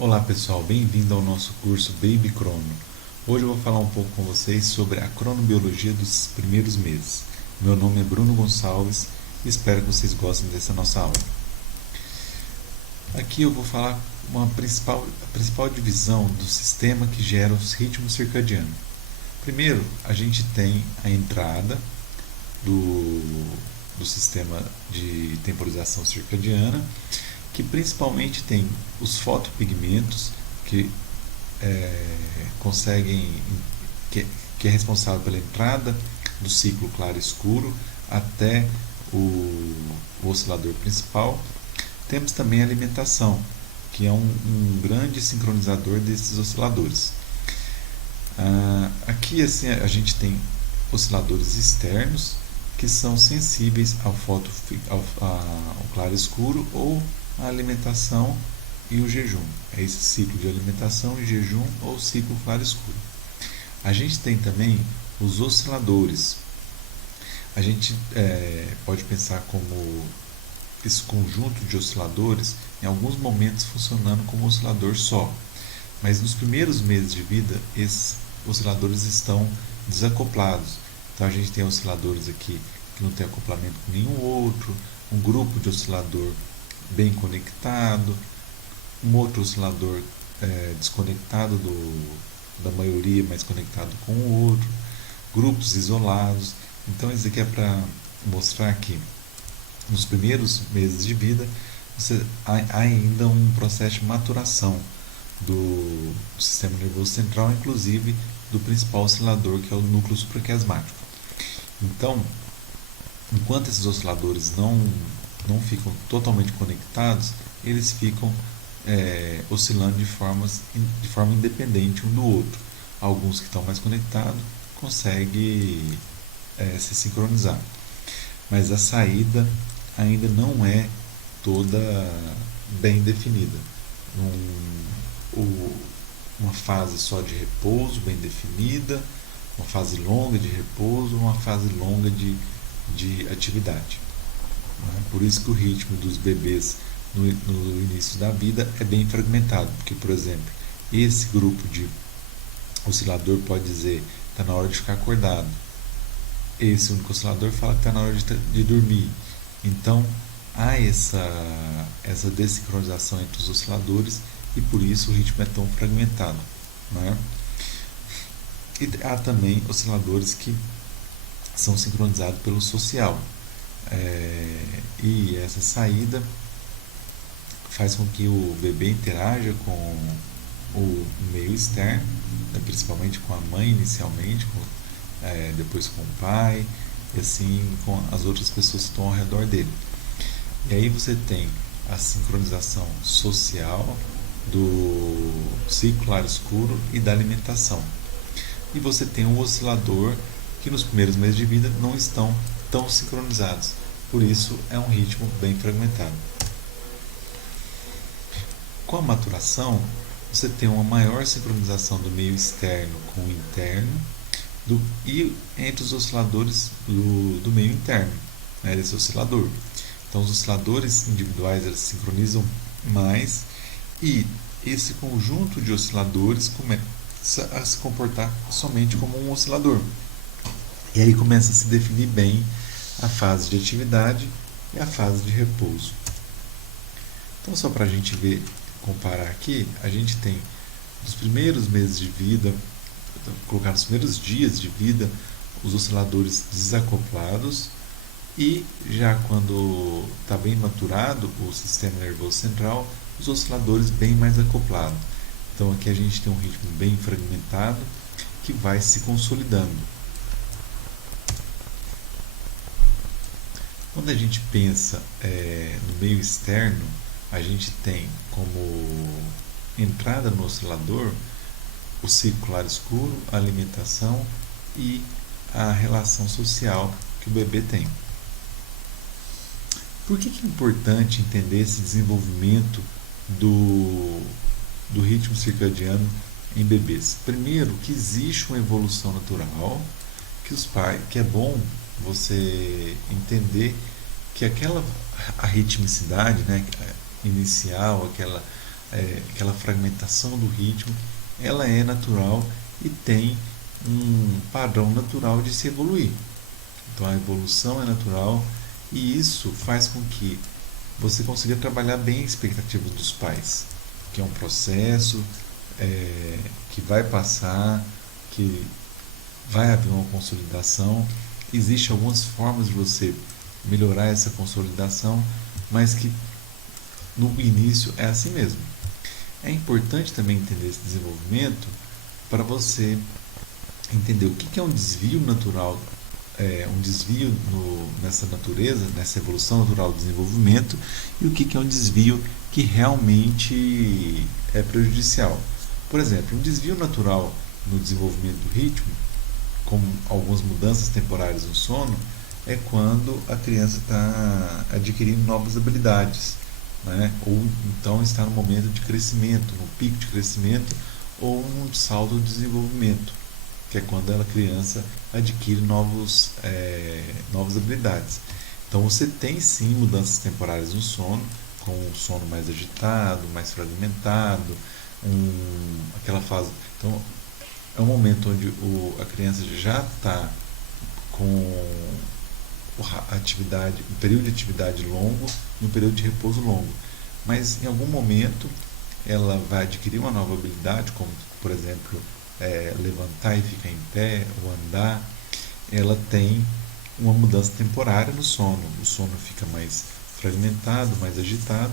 Olá pessoal, bem-vindo ao nosso curso Baby Crono. Hoje eu vou falar um pouco com vocês sobre a cronobiologia dos primeiros meses. Meu nome é Bruno Gonçalves e espero que vocês gostem dessa nossa aula. Aqui eu vou falar a principal divisão do sistema que gera os ritmos circadianos. Primeiro, a gente tem a entrada do sistema de temporização circadiana, que principalmente tem os fotopigmentos que conseguem que é responsável pela entrada do ciclo claro-escuro até o oscilador principal. Temos também a alimentação, que é um grande sincronizador desses osciladores. Aqui assim, a gente tem osciladores externos que são sensíveis ao claro-escuro ou à alimentação e o jejum. É esse ciclo de alimentação e jejum ou ciclo claro-escuro. A gente tem também os osciladores. A gente pode pensar como esse conjunto de osciladores, em alguns momentos funcionando como oscilador só. Mas nos primeiros meses de vida, esses osciladores estão desacoplados. Então a gente tem osciladores aqui que não tem acoplamento com nenhum outro, um grupo de oscilador bem conectado, um outro oscilador desconectado da maioria, mas conectado com o outro, grupos isolados. Então isso aqui é para mostrar que nos primeiros meses de vida há ainda um processo de maturação do sistema nervoso central, inclusive do principal oscilador, que é o núcleo supraquiasmático. Então, enquanto esses osciladores não ficam totalmente conectados, eles ficam oscilando de forma independente um do outro. Alguns que estão mais conectados conseguem se sincronizar, mas a saída ainda não é toda bem definida. Uma fase só de repouso bem definida, uma fase longa de repouso, uma fase longa de atividade. Por isso que o ritmo dos bebês no início da vida é bem fragmentado, porque, por exemplo, esse grupo de oscilador pode dizer está na hora de ficar acordado, esse único oscilador fala que está na hora de dormir. Então há essa desincronização entre os osciladores e por isso o ritmo é tão fragmentado, não é? E há também osciladores que são sincronizados pelo social, e essa saída faz com que o bebê interaja com o meio externo, principalmente com a mãe inicialmente, depois com o pai e assim com as outras pessoas que estão ao redor dele. E aí você tem a sincronização social do ciclo claro-escuro e da alimentação. E você tem um oscilador que nos primeiros meses de vida não estão tão sincronizados. Por isso é um ritmo bem fragmentado. Com a maturação, você tem uma maior sincronização do meio externo com o interno e entre os osciladores do meio interno, desse oscilador. Então os osciladores individuais eles se sincronizam mais e esse conjunto de osciladores começa a se comportar somente como um oscilador. E aí começa a se definir bem a fase de atividade e a fase de repouso. Então só para a gente ver, comparar aqui, a gente tem nos primeiros meses de vida, colocar nos primeiros dias de vida, os osciladores desacoplados, e já quando está bem maturado o sistema nervoso central, os osciladores bem mais acoplados. Então aqui a gente tem um ritmo bem fragmentado que vai se consolidando. Quando a gente pensa no meio externo, a gente tem como entrada no oscilador o ciclo claro-escuro, a alimentação e a relação social que o bebê tem. Por que é importante entender esse desenvolvimento do ritmo circadiano em bebês? Primeiro, que existe uma evolução natural, que é bom você entender que a ritmicidade, inicial, aquela fragmentação do ritmo, ela é natural e tem um padrão natural de se evoluir. Então a evolução é natural e isso faz com que você consiga trabalhar bem a expectativa dos pais, que é um processo que vai passar, que vai haver uma consolidação. Existem algumas formas de você melhorar essa consolidação, mas que no início é assim mesmo. É importante também entender esse desenvolvimento para você entender o que é um desvio natural, um desvio nessa natureza, nessa evolução natural do desenvolvimento, e o que é um desvio que realmente é prejudicial. Por exemplo, um desvio natural no desenvolvimento do ritmo, como algumas mudanças temporárias no sono, é quando a criança está adquirindo novas habilidades, né? Ou então está no momento de crescimento, no pico de crescimento, ou num salto de desenvolvimento, que é quando a criança adquire novas habilidades. Então você tem sim mudanças temporárias no sono, com o sono mais agitado, mais fragmentado, aquela fase. Então é um momento onde a criança já está com um período de atividade longo e um período de repouso longo. Mas em algum momento ela vai adquirir uma nova habilidade, como por exemplo levantar e ficar em pé, ou andar. Ela tem uma mudança temporária no sono. O sono fica mais fragmentado, mais agitado,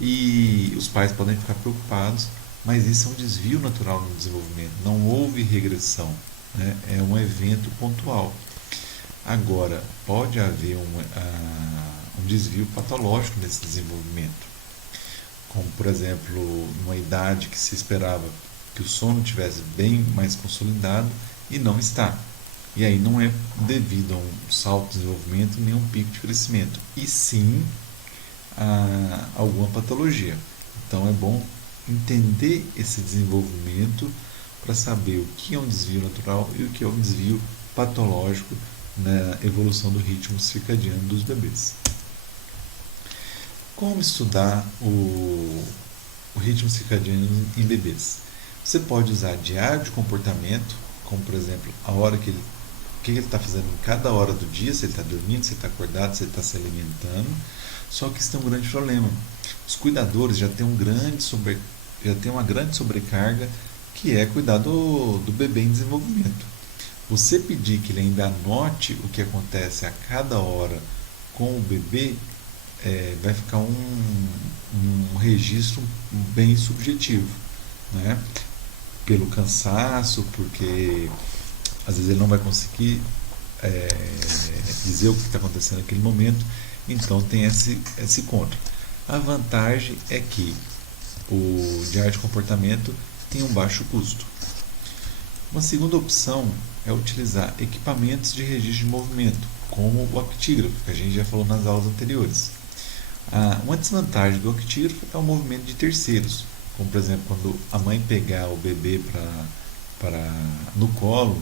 e os pais podem ficar preocupados, mas isso é um desvio natural no desenvolvimento. Não houve regressão, né? É um evento pontual. Agora, pode haver um desvio patológico nesse desenvolvimento, como por exemplo, numa idade que se esperava que o sono tivesse bem mais consolidado e não está. E aí não é devido a um salto de desenvolvimento nem a um pico de crescimento, e sim a alguma patologia. Então é bom entender esse desenvolvimento para saber o que é um desvio natural e o que é um desvio patológico na evolução do ritmo circadiano dos bebês. Como estudar o ritmo circadiano em bebês? Você pode usar diário de comportamento, como por exemplo a hora que o que ele está fazendo em cada hora do dia, se ele está dormindo, se ele está acordado, se ele está se alimentando. Só que isso tem um grande problema. Os cuidadores já têm uma grande sobrecarga, que é cuidar do bebê em desenvolvimento. Você pedir que ele ainda anote o que acontece a cada hora com o bebê, vai ficar um registro bem subjetivo, né? Pelo cansaço, porque às vezes ele não vai conseguir dizer o que está acontecendo naquele momento, então tem esse contra. A vantagem é que o diário de comportamento tem um baixo custo. Uma segunda opção é utilizar equipamentos de registro de movimento, como o octígrafo, que a gente já falou nas aulas anteriores. Uma desvantagem do octígrafo é o movimento de terceiros, como por exemplo quando a mãe pegar o bebê no colo,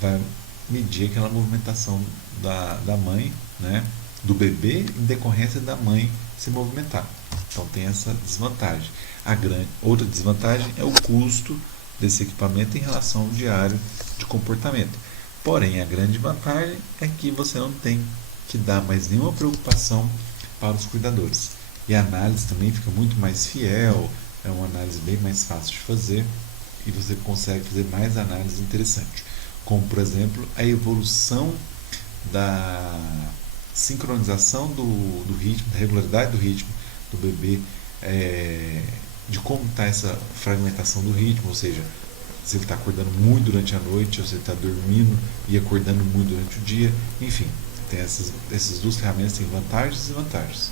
vai medir aquela movimentação da mãe, né, do bebê, em decorrência da mãe se movimentar. Então tem essa desvantagem. Outra desvantagem é o custo desse equipamento em relação ao diário de comportamento. Porém, a grande vantagem é que você não tem que dar mais nenhuma preocupação para os cuidadores. E a análise também fica muito mais fiel, é uma análise bem mais fácil de fazer e você consegue fazer mais análises interessantes. Como, por exemplo, a evolução da sincronização do ritmo, da regularidade do ritmo do bebê, de como está essa fragmentação do ritmo, ou seja, se ele está acordando muito durante a noite, ou se ele está dormindo e acordando muito durante o dia, enfim, tem essas duas ferramentas, têm vantagens e desvantagens.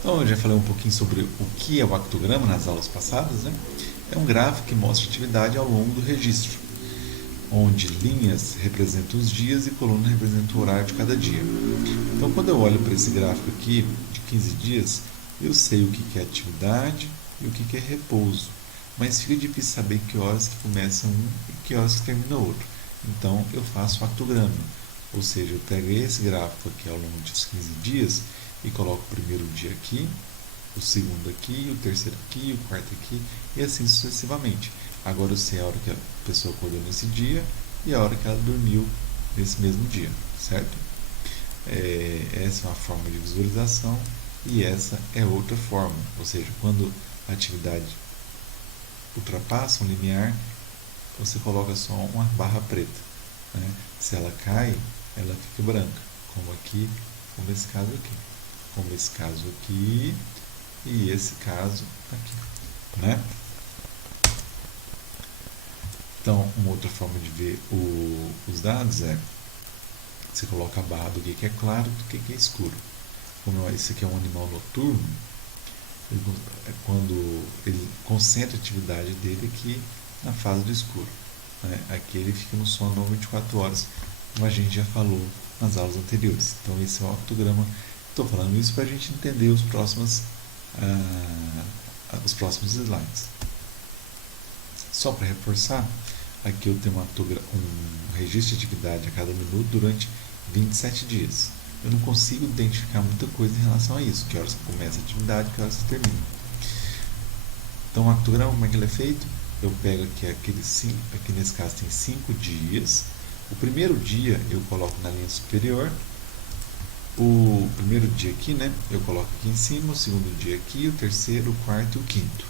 Então eu já falei um pouquinho sobre o que é o actograma nas aulas passadas, né? É um gráfico que mostra a atividade ao longo do registro, onde linhas representam os dias e colunas representam o horário de cada dia. Então quando eu olho para esse gráfico aqui, de 15 dias, eu sei o que é atividade e o que é repouso, mas fica difícil saber que horas que começa um e que horas que termina outro. Então eu faço o actograma, ou seja, eu pego esse gráfico aqui ao longo dos 15 dias e coloco o primeiro dia aqui, o segundo aqui, o terceiro aqui, o quarto aqui, e assim sucessivamente. Agora eu sei a hora que a pessoa acordou nesse dia e a hora que ela dormiu nesse mesmo dia, certo? Essa é uma forma de visualização e essa é outra forma, ou seja, quando a atividade ultrapassa um limiar, você coloca só uma barra preta, né? Se ela cai, ela fica branca, como aqui, como esse caso aqui, como esse caso aqui e esse caso aqui, né? Então, uma outra forma de ver os dados é você coloca a barra do que é claro e do que é escuro. Como esse aqui é um animal noturno, quando ele concentra a atividade dele aqui na fase do escuro, né? Aqui ele fica no sono 24 horas, como a gente já falou nas aulas anteriores. Então esse é o octograma. Estou falando isso para a gente entender os próximos slides. Só para reforçar, aqui eu tenho um registro de atividade a cada minuto durante 27 dias. Eu não consigo identificar muita coisa em relação a isso, que horas começa a atividade, que horas termina. Então o octograma, como é que ele é feito? Eu pego aqui aqui nesse caso tem 5 dias. O primeiro dia eu coloco na linha superior. O primeiro dia aqui, né, eu coloco aqui em cima, o segundo dia aqui, o terceiro, o quarto e o quinto.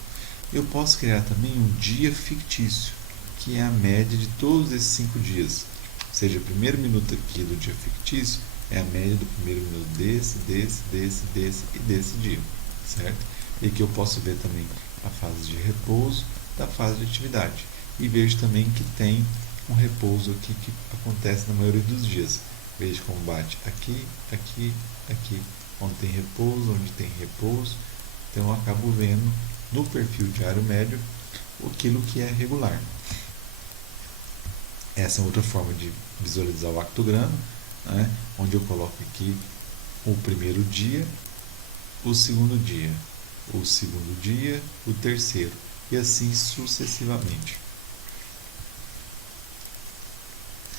Eu posso criar também um dia fictício, que é a média de todos esses 5 dias. Ou seja, o primeiro minuto aqui do dia fictício é a média do primeiro minuto desse e desse dia, certo? E aqui eu posso ver também a fase de repouso da fase de atividade. E vejo também que tem um repouso aqui que acontece na maioria dos dias. Veja como bate aqui, aqui, aqui, onde tem repouso. Então eu acabo vendo no perfil diário médio aquilo que é regular. Essa é outra forma de visualizar o octograma, né? Onde eu coloco aqui o primeiro dia, o segundo dia, o terceiro, e assim sucessivamente.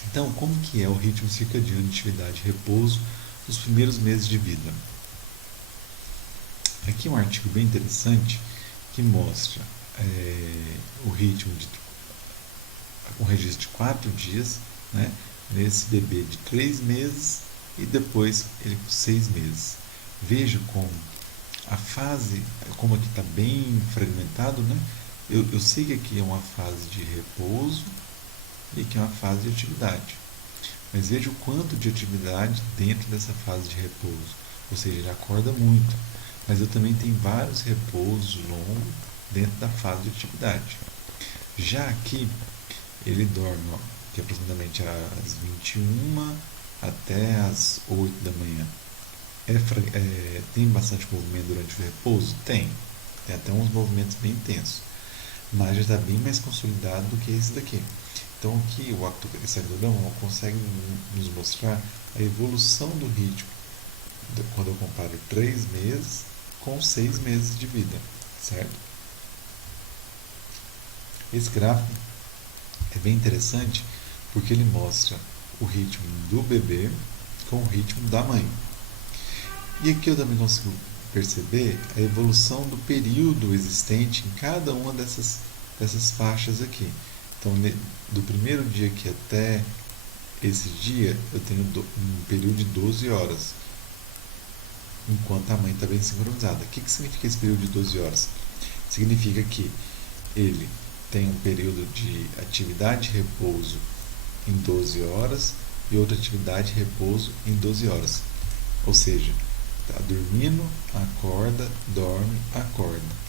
Então, como que é o ritmo circadiano de atividade e repouso nos primeiros meses de vida? Aqui um artigo bem interessante que mostra o ritmo de um registro de 4 dias, né, nesse bebê de 3 meses e depois ele com 6 meses. Veja como a fase, como aqui está bem fragmentado, né? Eu sei que aqui é uma fase de repouso e aqui é uma fase de atividade. Mas veja o quanto de atividade dentro dessa fase de repouso. Ou seja, ele acorda muito. Mas eu também tenho vários repousos longos dentro da fase de atividade. Já aqui, ele dorme que é aproximadamente às 21 até às 8 da manhã. Tem bastante movimento durante o repouso? Tem até uns movimentos bem intensos, mas já está bem mais consolidado do que esse daqui. Então aqui esse octograma consegue nos mostrar a evolução do ritmo quando eu comparo 3 meses com 6 meses de vida, certo? Esse gráfico é bem interessante porque ele mostra o ritmo do bebê com o ritmo da mãe. E aqui eu também consigo perceber a evolução do período existente em cada uma dessas faixas aqui. Então, do primeiro dia aqui até esse dia, eu tenho um período de 12 horas, enquanto a mãe está bem sincronizada. O que significa esse período de 12 horas? Significa que ele tem um período de atividade e repouso em 12 horas e outra atividade e repouso em 12 horas. Ou seja, está dormindo, acorda, dorme, acorda.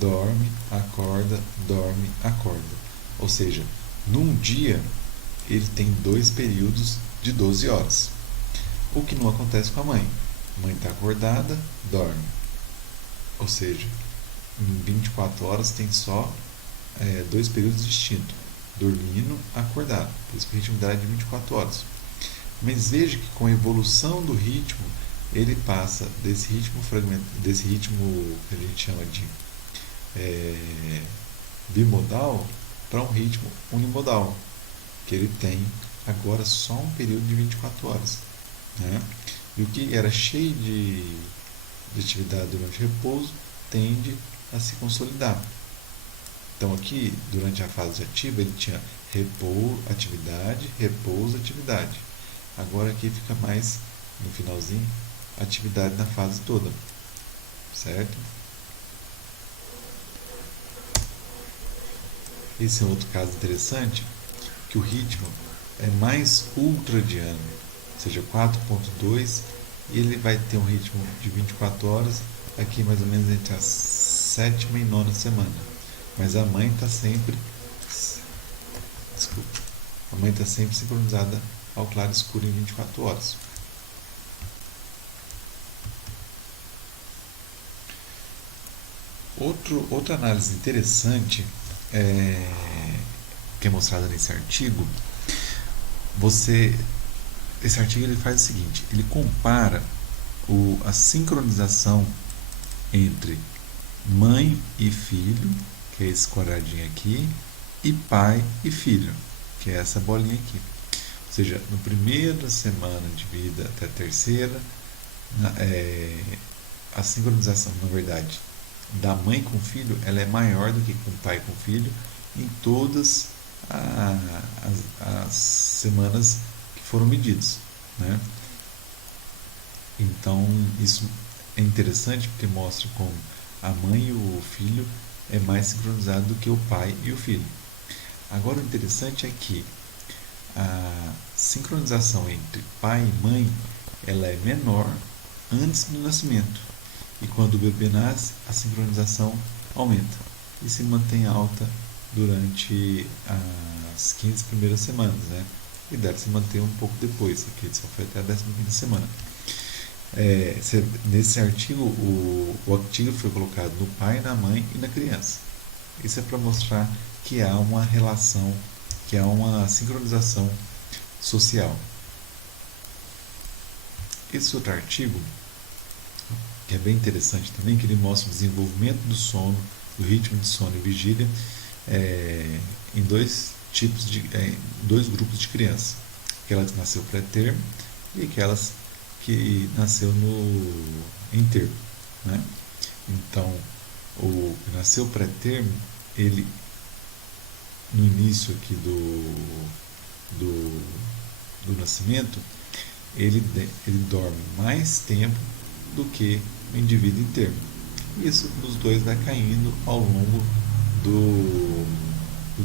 Dorme, acorda, dorme, acorda. Ou seja, num dia ele tem 2 períodos de 12 horas. O que não acontece com a mãe. A mãe está acordada, dorme. Ou seja, em 24 horas tem só 2 períodos distintos. Dormindo, acordado. Por isso que o ritmo dela é de 24 horas. Mas veja que com a evolução do ritmo, ele passa desse ritmo que a gente chama de bimodal para um ritmo unimodal, que ele tem agora só um período de 24 horas. Né? E o que era cheio de de atividade durante o repouso tende a se consolidar. Então aqui, durante a fase ativa, ele tinha repouso, atividade. Agora aqui fica mais, no finalzinho, atividade na fase toda, certo? Esse é outro caso interessante, que o ritmo é mais ultradiano, ou seja, 4.2, e ele vai ter um ritmo de 24 horas, aqui mais ou menos entre a 7ª e 9ª semana. Mas a mãe está sempre, sincronizada ao claro escuro em 24 horas. Outra análise interessante que é mostrada nesse artigo, esse artigo ele faz o seguinte, ele compara a sincronização entre mãe e filho, que é esse quadradinho aqui, e pai e filho, que é essa bolinha aqui. Ou seja, no primeira semana de vida até a terceira, a sincronização, na verdade, da mãe com o filho, ela é maior do que com o pai com o filho em todas as semanas que foram medidas, né? Então, isso é interessante porque mostra como a mãe e o filho é mais sincronizado do que o pai e o filho. Agora, o interessante é que a sincronização entre pai e mãe ela é menor antes do nascimento. E quando o bebê nasce, a sincronização aumenta e se mantém alta durante as 15 primeiras semanas, né? E deve se manter um pouco depois, aqui só foi até a 15ª semana. Nesse artigo, o artigo foi colocado no pai, na mãe e na criança. Isso é para mostrar que há uma relação, que há uma sincronização social. Esse outro artigo, que é bem interessante também, que ele mostra o desenvolvimento do sono, do ritmo de sono e vigília em dois grupos de crianças, aquelas que nasceu pré-termo e aquelas que nasceu em termo, né? Então, o que nasceu pré-termo, ele no início aqui do nascimento, ele dorme mais tempo do que o indivíduo em termo. Isso nos dois vai caindo ao longo do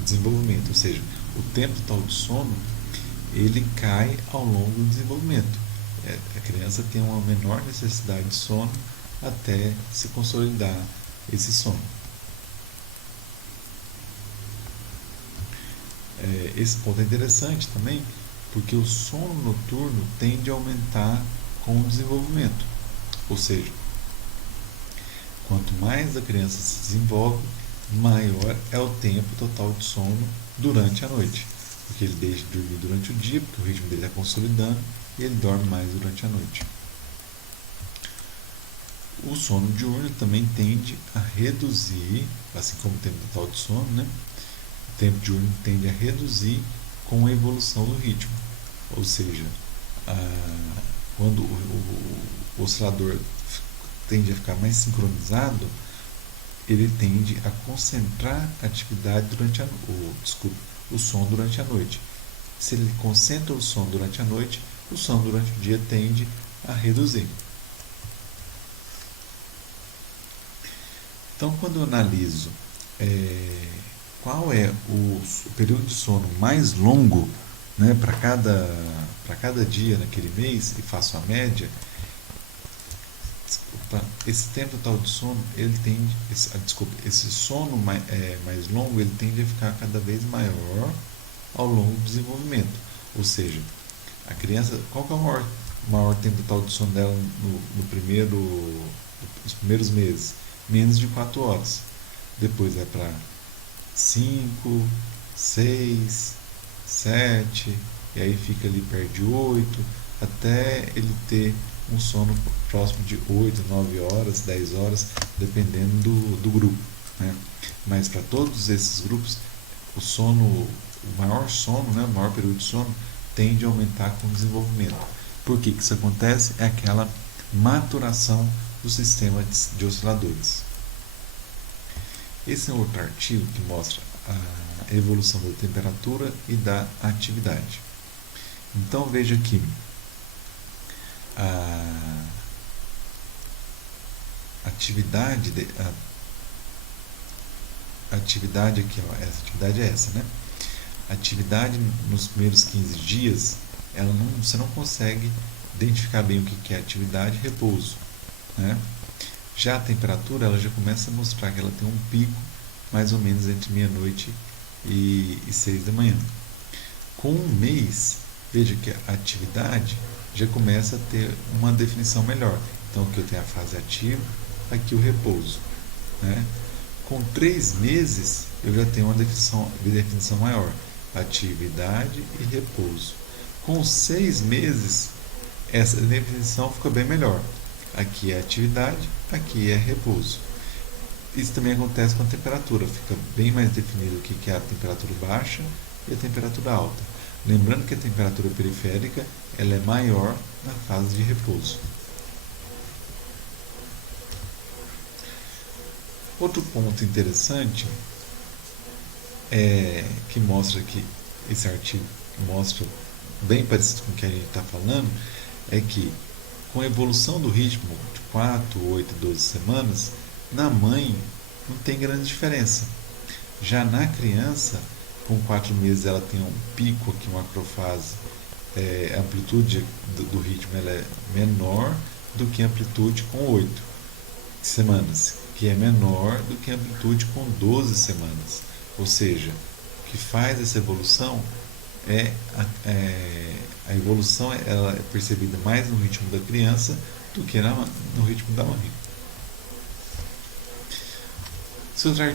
desenvolvimento, ou seja, o tempo total de sono ele cai ao longo do desenvolvimento. A criança tem uma menor necessidade de sono até se consolidar esse sono. Esse ponto é interessante também, porque o sono noturno tende a aumentar com o desenvolvimento. Ou seja, quanto mais a criança se desenvolve, maior é o tempo total de sono durante a noite. Porque ele deixa de dormir durante o dia, porque o ritmo dele está consolidando, e ele dorme mais durante a noite. O sono diurno também tende a reduzir, assim como o tempo total de sono, né? O tempo diurno tende a reduzir com a evolução do ritmo. Ou seja, quando o oscilador tende a ficar mais sincronizado, ele tende a concentrar a atividade o sono durante a noite. Se ele concentra o sono durante a noite, o sono durante o dia tende a reduzir. Então, quando eu analiso qual é o período de sono mais longo, né, para cada dia naquele mês e faço a média, esse tempo total de sono, ele tende, esse sono mais longo, ele tende a ficar cada vez maior ao longo do desenvolvimento. Ou seja, a criança, qual que é o maior tempo total de sono dela nos primeiros meses? Menos de 4 horas. Depois vai para 5, 6, 7, e aí fica ali perto de 8, até ele ter um sono próximo de 8, 9 horas, 10 horas, dependendo do grupo, né? Mas para todos esses grupos, o maior sono, né, o maior período de sono, tende a aumentar com o desenvolvimento. Por que isso acontece? É aquela maturação do sistema de osciladores. Esse é um outro artigo que mostra a evolução da temperatura e da atividade. Então veja aqui a atividade aqui, ó, essa atividade é essa, né? A atividade nos primeiros 15 dias, você não consegue identificar bem o que é atividade e repouso, né? Já a temperatura, ela já começa a mostrar que ela tem um pico mais ou menos entre meia-noite e 6 da manhã. Com um mês, veja que a atividade já começa a ter uma definição melhor. Então aqui eu tenho a fase ativa, aqui o repouso, né? Com 3 meses eu já tenho uma definição maior, atividade e repouso. Com 6 meses essa definição fica bem melhor. Aqui é atividade, aqui é repouso. Isso também acontece com a temperatura, fica bem mais definido o que é a temperatura baixa e a temperatura alta. Lembrando que a temperatura periférica ela é maior na fase de repouso. Outro ponto interessante que mostra que esse artigo mostra bem parecido com o que a gente está falando, é que com a evolução do ritmo de 4, 8, 12 semanas, na mãe não tem grande diferença. Já na criança, com 4 meses ela tem um pico aqui, uma macrofase, a amplitude do ritmo ela é menor do que a amplitude com 8 semanas, que é menor do que a amplitude com 12 semanas. Ou seja, o que faz essa evolução a evolução ela é percebida mais no ritmo da criança do que no ritmo da mãe.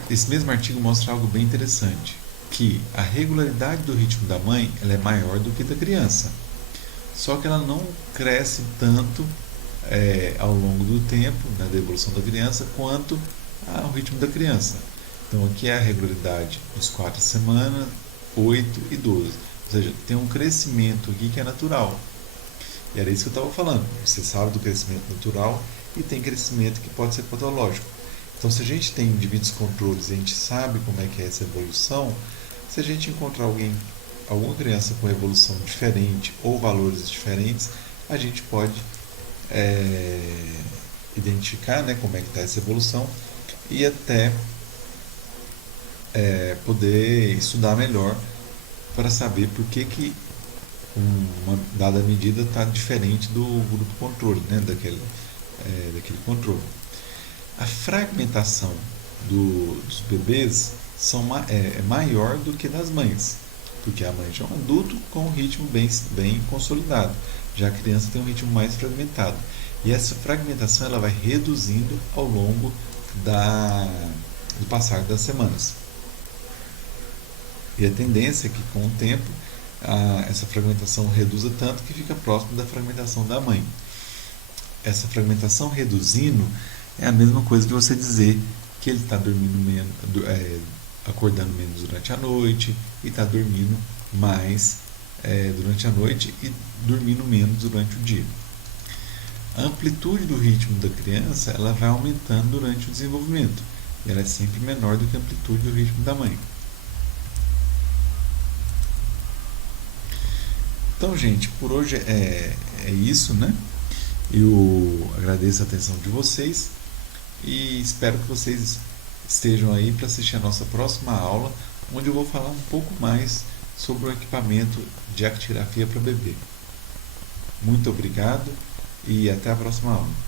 Esse mesmo artigo mostra algo bem interessante, que a regularidade do ritmo da mãe ela é maior do que da criança, só que ela não cresce tanto ao longo do tempo, né, da evolução da criança, quanto ao ritmo da criança. Então aqui é a regularidade nos 4 semanas, 8 e 12. Ou seja, tem um crescimento aqui que é natural. E era isso que eu estava falando. Você sabe do crescimento natural e tem crescimento que pode ser patológico. Então, se a gente tem indivíduos controles e a gente sabe como é que é essa evolução, se a gente encontrar alguma criança com evolução diferente ou valores diferentes, a gente pode identificar, né, como é que está essa evolução e até poder estudar melhor para saber por que uma dada medida está diferente do grupo controle, né, daquele controle. A fragmentação dos bebês é maior do que das mães, porque a mãe já é um adulto com um ritmo bem consolidado, já a criança tem um ritmo mais fragmentado. E essa fragmentação ela vai reduzindo ao longo do passar das semanas. E a tendência é que com o tempo essa fragmentação reduza tanto que fica próximo da fragmentação da mãe. Essa fragmentação reduzindo é a mesma coisa que você dizer que ele está dormindo menos, acordando menos durante a noite e está dormindo mais durante a noite e dormindo menos durante o dia. A amplitude do ritmo da criança ela vai aumentando durante o desenvolvimento e ela é sempre menor do que a amplitude do ritmo da mãe. Então, gente, por hoje é isso, né? Eu agradeço a atenção de vocês e espero que vocês estejam aí para assistir a nossa próxima aula, onde eu vou falar um pouco mais sobre o equipamento de actigrafia para bebê. Muito obrigado e até a próxima aula.